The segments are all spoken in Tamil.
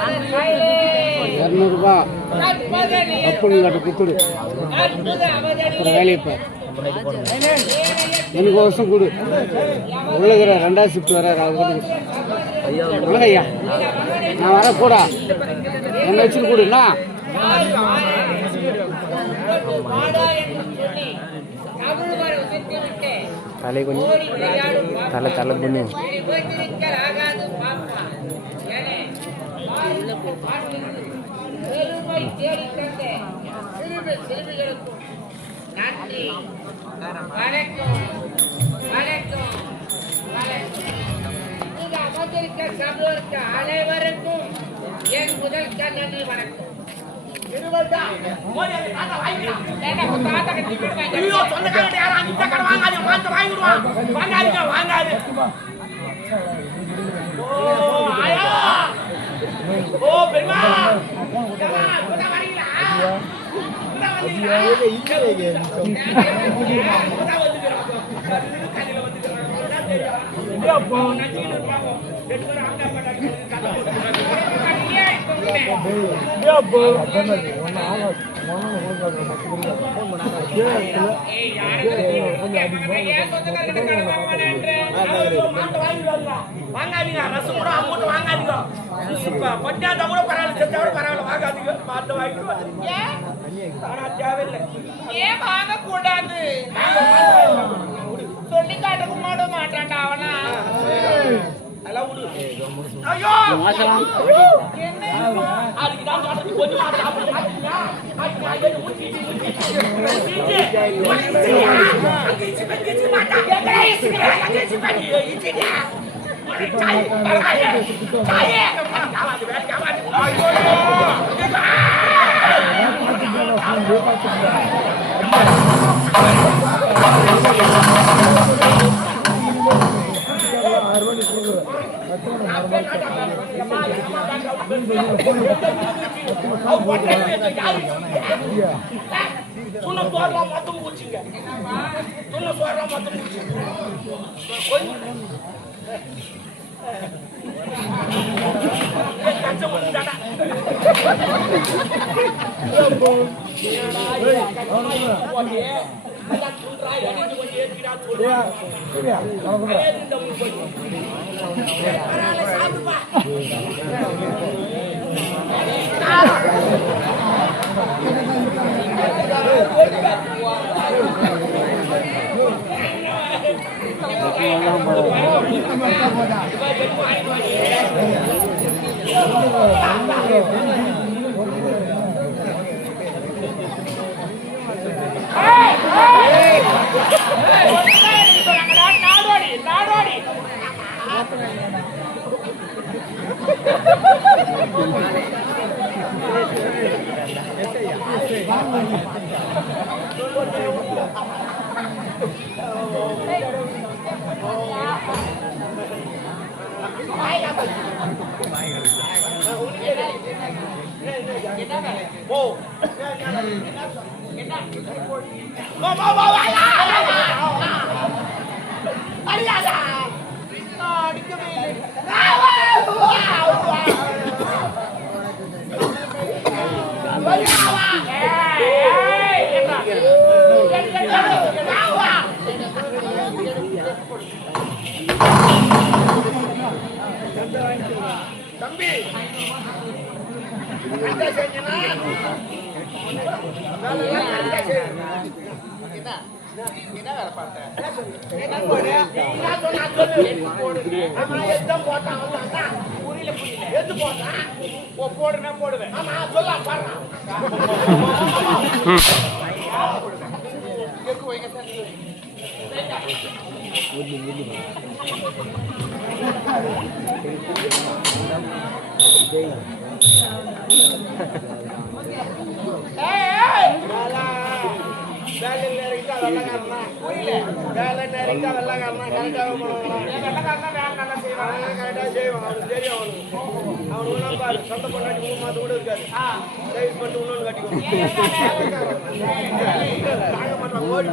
200 அப்புன்னு கட்ட குத்துடு அப்புறம் வேலையப்ப எனக்கு வருஷம் கொடு உள்ளகிற 2வது ஷிஃப்ட் வர வணக்கம் ஐயா நான் வர கூடா என்ன வச்சுன்னு கூடுண்ணா தலை கொஞ்சம் தலை பண்ணு நன்றி வணக்கம் வணக்கம் இங்கு அமர்ந்திருக்க சமூக அனைவருக்கும் என் முதல் நன்றி வணக்கம். வாங்காதீங்க ரசம் கூட அமௌண்ட் வாங்காதீங்க பட்டியாந்தா கூட பரவாயில்ல செத்தா கூட பரவாயில்ல வாங்காதீங்க பார்த்து வாங்கிட்டு தேவையில்லை ஏன் வாங்க கூடாது சொல்லி காட்டுக்கு மாட மாட்டான்டா அவனா ஐயோ அவனுக்கு பாரு சொந்த பொண்டாட்டி 3 மாதம் கூட இருக்காது டைவர்ஸ் பண்ணிட்டு இன்னொன்று கட்டிக்குவோம் ஓடி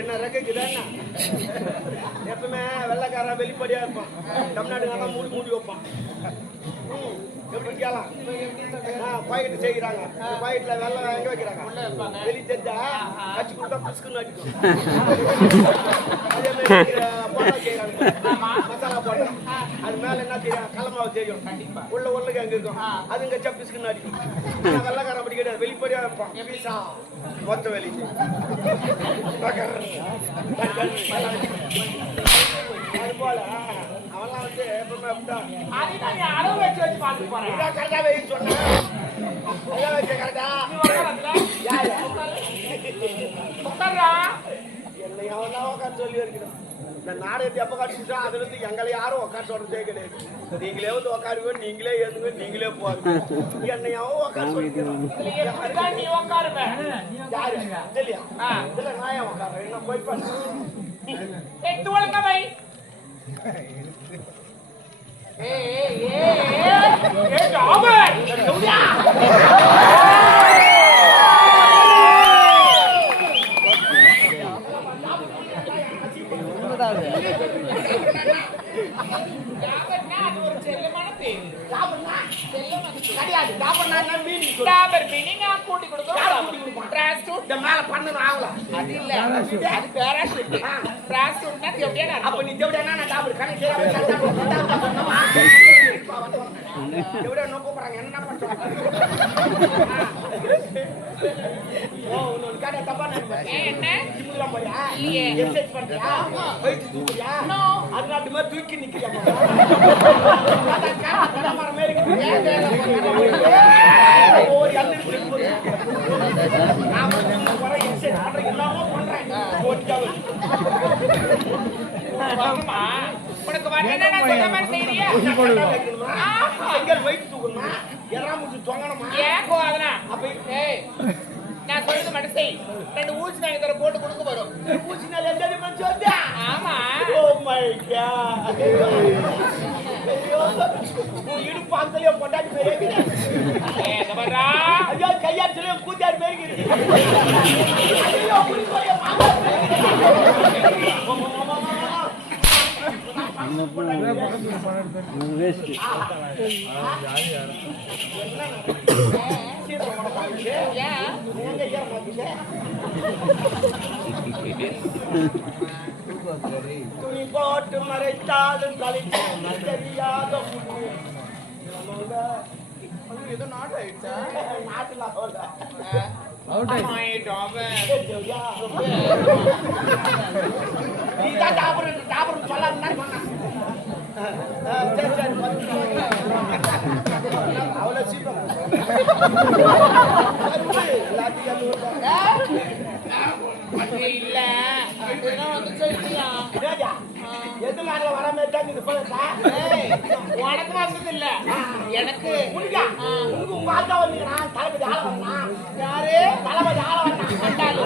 என்ன ரெக்கைக்குதா எப்பவுமே வெள்ளைக்காரன் வெளிப்படையா இருப்பான் தமிழ்நாட்டுக்காரன் மூடி மூடி வைப்பான் எப்படி கேலாம் பாக்கெட்டு செய்கிறாங்க பாக்கெட்ல வெள்ளை எங்க வைக்கிறாங்க வெளி தெரிஞ்சா கட்சி கொடுத்தா பிஸ்குன்னு அடிக்கும் அதே மாதிரி போட்டா செய்யறாங்க மசாலா போட்டா அது மேல என்ன தெரியும் கடலமாவு தெரியும் உள்ள உருளைக்கு அங்க இருக்கும் அது இங்க பிஸ்குன்னு அடிக்கும் வெள்ளைக்காரன் அப்படி கிடையாது வெளிப்படையா இருப்பான் பீசா மொத்த வெளி அது போல அவெல்லாம் வந்து எப்பவுமே அப்படிதான் அளவு வச்சு வச்சு பார்த்து போறேன் கரெக்டா வெயிட் சொன்னேன் கரெக்டா என்னை அவனா உட்காந்து சொல்லி இருக்கிறோம் இந்த நாடகத்தை எப்ப கட்டிச்சா அதுல இருந்து எங்களை யாரும் உட்காந்து சொல்றதே கிடையாது நீங்களே வந்து உட்காருங்க நீங்களே ஏதுங்க நீங்களே போவாங்க என்னை அவன் உட்காந்து சொல்லிக்கிறான் நீ உட்காருங்க யாரு இல்லையா இதுல நான் ஏன் உட்காருறேன் என்ன போய் பண்ண தூக்கி நிக்கிறேன் நான் சொல்றது மட்டும் செய் 2 ஊசி நான் போட்டு கொடுக்க வரும் ஊசி நாள் எந்த ஆமா ஓ மை காட் இடுப்பு அங்கலையே பொண்டாட்டி பெரிய ஐயோ கையாச்சுல கூத்தாடி பெருகிருக்கு ஐயோ புடி போய் துணி போட்டு மறைத்தாலும் தெரியாத ஏதோ நாட்டு ஆயிடுச்சா நாட்டுல அவ்வளவு சீக்கிரம் இல்ல எது நாள்ல வராம உனக்கு வந்தது இல்ல எனக்கு உங்க ஆத்தா வந்து நான் தளபதி ஆள வந்தான் யாரு தளபதி ஆள வந்தான்